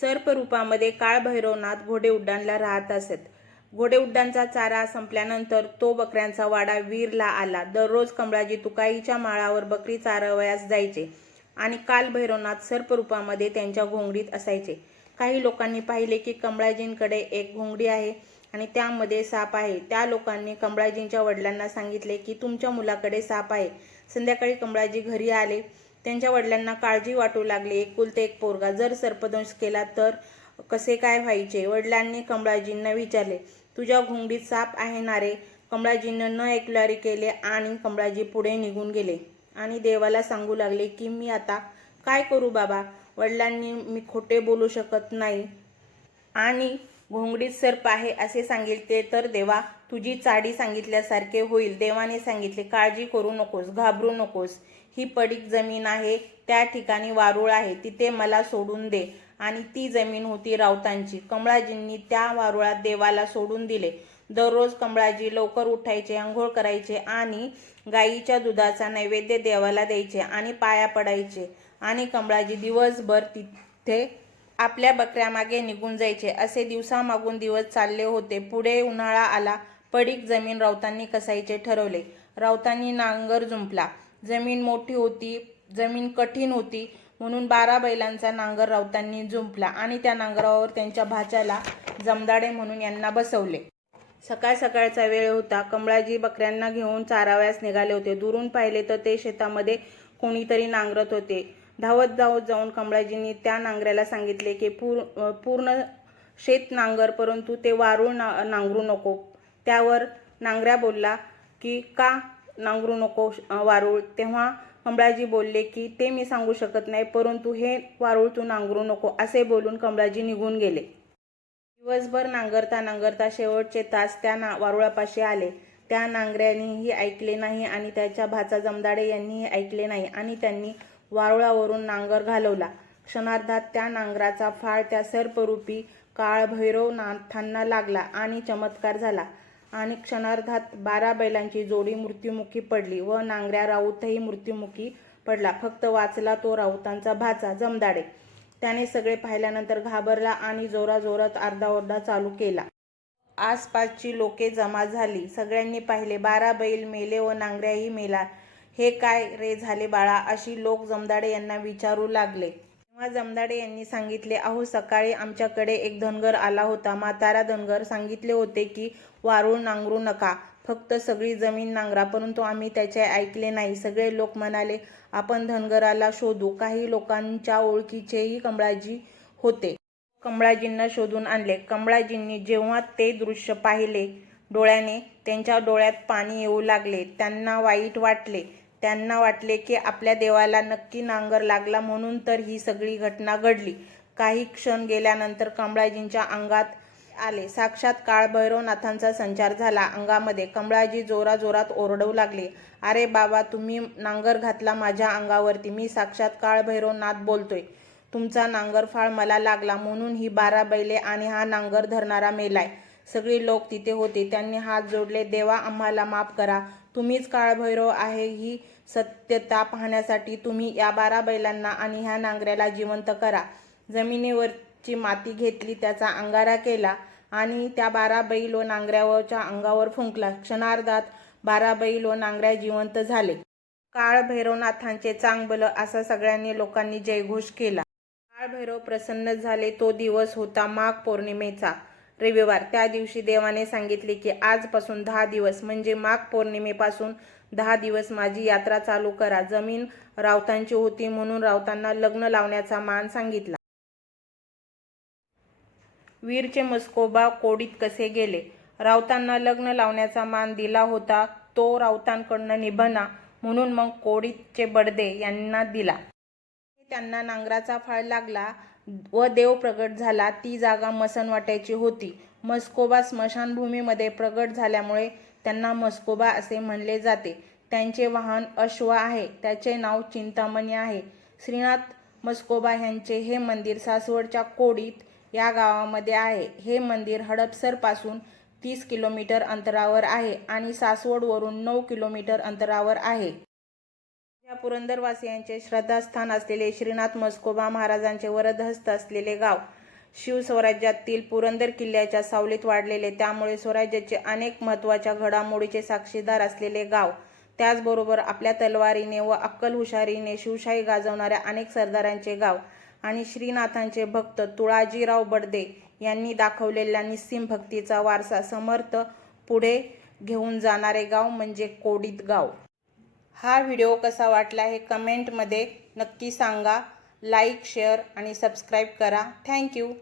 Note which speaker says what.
Speaker 1: सर्प रूपामध्ये घोडे उड्डाणला राहत असत. घोडे उड्डाणचा चारा संपल्यानंतर तो बकऱ्यांचा वाडा वीरला आला. दररोज कमळाजी तुकाईच्या माळावर बकरी चारवयास जायचे आणि कालभैरवनाथ सर्परूपामध्ये सर्प रूपामध्ये त्यांच्या घोंगडीत असायचे. काही लोकांनी पाहिले की कमळाजींकडे एक घोंगडी आहे आणि त्यामध्ये साप आहे. त्या लोकांनी कमळाजींच्या वडिलांना सांगितले की तुमच्या मुलाकडे साप आहे. संध्याकाळी कमळाजी घरी आले. त्यांच्या वडिलांना काळजी वाटू लागली. एकुलते एक पोरगा जर सर्पदंश केला तर कसे काय व्हायचे? वडिलांनी कमळाजींना विचारले तुझ्या घोंगडीत साप आहे ना रे? कमळाजींना न ऐकल्यारी केले आणि कमळाजी पुढे निघून गेले. आणि देवाला सांगू लागले की मी आता काय करू बाबा? वडिलांनी मी खोटे बोलू शकत नाही. आणि घोंगडीत सर्प आहे असे सांगितले तर देवा तुझी चाडी सांगितल्यासारखे होईल. देवाने सांगितले काळजी करू नकोस घाबरू नकोस. ही पडीक जमीन आहे त्या ठिकाणी वारुळ आहे तिथे मला सोडून दे. आणि ती जमीन होती राऊतांची. कमळाजींनी त्या वारुळात देवाला सोडून दिले. दररोज कमळाजी लवकर उठायचे आंघोळ करायचे आणि गाईच्या दुधाचा नैवेद्य देवाला द्यायचे आणि पाया पडायचे. आणि कमळाजी दिवसभर तिथे आपल्या बकऱ्यामागे निघून जायचे. असे दिवसामागून दिवस चालले होते. पुढे उन्हाळा आला. पडीक जमीन राऊतांनी कसायचे ठरवले. राऊतांनी नांगर जुंपला. जमीन मोठी होती. जमीन कठीण होती. म्हणून बारा बैलांचा नांगर राऊतांनी जुंपला आणि त्या नांगरावर त्यांच्या भाच्याला जमदाडे म्हणून यांना बसवले. सकाळ सकाळचा वेळ होता. कमळाजी बकऱ्यांना घेऊन चारावयास निघाले होते. दुरून पाहिले तर ते शेतामध्ये कोणीतरी नांगरत होते. धावत धावत जाऊन कमळाजींनी त्या नांगऱ्याला सांगितले की पूर पूर्ण शेत नांगर परंतु ते वारूळ ना नांगरू नको. त्यावर नांगऱ्या बोलला की का नांगरू नको वारूळ? तेव्हा कमळाजी बोलले की ते मी सांगू शकत नाही परंतु हे वारूळ तू नांगरू नको असे बोलून कमळाजी निघून गेले. दिवसभर नांगरता नांगरता शेवटचे तास त्या ना वारुळापाशी आले. त्या नांगऱ्यानेही ऐकले नाही आणि त्याच्या भाचा जमदाडे यांनीही ऐकले नाही आणि त्यांनी वारुळावरून नांगर घालवला. क्षणार्धात त्या नांगराचा फाळ त्या सर्परूपी काळभैरव नाथांना लागला आणि चमत्कार झाला. आणि क्षणार्धात बारा बैलांची जोडी मृत्युमुखी पडली व नांगऱ्या राऊतही मृत्युमुखी पडला. फक्त वाचला तो राऊतांचा भाचा जमदाडे. त्याने सगळे पाहिल्यानंतर घाबरला आणि जोराजोरात आरडाओरडा चालू केला. आसपासची लोके जमा झाली. सगळ्यांनी पाहिले बारा बैल मेले व नांगऱ्याही मेला. हे काय रे झाले बाळा? अशी लोक जमदाडे यांना विचारू लागले. तेव्हा जमदाडे यांनी सांगितले अहो सकाळी आमच्याकडे एक धनगर आला होता. म्हातारा धनगर सांगितले होते की वारूळ नांगरू नका. फक्त सगळी जमीन नांगरा परंतु आम्ही त्याचे ऐकले नाही. सगळे लोक म्हणाले आपण धनगराला शोधू. काही लोकांच्या ओळखीचेही कमळाजी होते. कमळाजींना शोधून आणले. कमळाजींनी जेव्हा ते दृश्य पाहिले डोळ्याने त्यांच्या डोळ्यात पाणी येऊ लागले. त्यांना वाईट वाटले. त्यांना वाटले की आपल्या देवाला नक्की नांगर लागला म्हणून तर ही सगळी घटना घडली. काही क्षण गेल्यानंतर कमळाजींच्या अंगात आले. साक्षात काळ भैरवनाथांचा संचार झाला. अंगामध्ये कमळाजी जोराजोरात ओरडू लागले. अरे बाबा तुम्ही नांगर घातला माझ्या अंगावरती. मी साक्षात काळभैरवनाथ बोलतोय. तुमचा नांगर फाळ मला लागला म्हणून ही बारा बैले आणि हा नांगर धरणारा मेलाय सगळे लोक तिथे होते. त्यांनी हात जोडले देवा आम्हाला माफ करा. तुम्हीच काळभैरव आहे ही सत्यता पाहण्यासाठी तुम्ही या बारा बैलांना आणि ह्या नांगऱ्याला जिवंत करा. जमिनीवरची माती घेतली त्याचा अंगारा केला आणि त्या बारा बैल व नांगऱ्यावरच्या अंगावर फुंकला. क्षणार्धात बारा बैल व नांगऱ्या जिवंत झाले. काळ भैरवनाथांचे चांगबल असा सगळ्यांनी लोकांनी जयघोष केला. काळ भैरव प्रसन्न झाले. तो दिवस होता माघ पौर्णिमेचा. रविवार. त्या दिवशी देवाने सांगितले की आजपासून दहा दिवस म्हणजे माघ पौर्णिमेपासून दहा दिवस माझी यात्रा चालू करा. जमीन राऊतांची होती म्हणून राऊतांना लग्न लावण्याचा मान सांगितला. वीरचे मस्कोबा कोडीत कसे गेले? राऊतांना लग्न लावण्याचा मान दिला होता तो राऊतांकडनं निभना म्हणून मग कोडीतचे बडदे यांना दिला. त्यांना नांगराचा फळ लागला. व देव प्रगट झाला ती जागा मसनवाट्याची होती. मस्कोबा स्मशानभूमीमध्ये प्रगट झाल्यामुळे त्यांना मस्कोबा असे म्हणले जाते. त्यांचे वाहन अश्व आहे त्याचे नाव चिंतामणी आहे. श्रीनाथ मस्कोबा यांचे हे मंदिर सासवडच्या कोडीत या गावामध्ये आहे. हे मंदिर हडपसरपासून तीस किलोमीटर अंतरावर आहे आणि सासवडवरून नऊ किलोमीटर अंतरावर आहे. या पुरंदरवासियांचे श्रद्धास्थान असलेले श्रीनाथ मस्कोबा महाराजांचे वरदहस्त असलेले गाव. शिवस्वराज्यातील पुरंदर किल्ल्याच्या सावलीत वाढलेले त्यामुळे स्वराज्याचे अनेक महत्त्वाच्या घडामोडीचे साक्षीदार असलेले गाव. त्याचबरोबर आपल्या तलवारीने व अक्कल हुशारीने शिवशाही गाजवणाऱ्या अनेक सरदारांचे गाव आणि श्रीनाथांचे भक्त तुळाजीराव बडदे यांनी दाखवलेल्या निस्सीम भक्तीचा वारसा समर्थ पुढे घेऊन जाणारे गाव म्हणजे कोडित गाव. हा व्हिडिओ कसा वाटला हे कमेंटमध्ये नक्की सांगा. लाईक शेअर आणि सबस्क्राईब करा. Thank you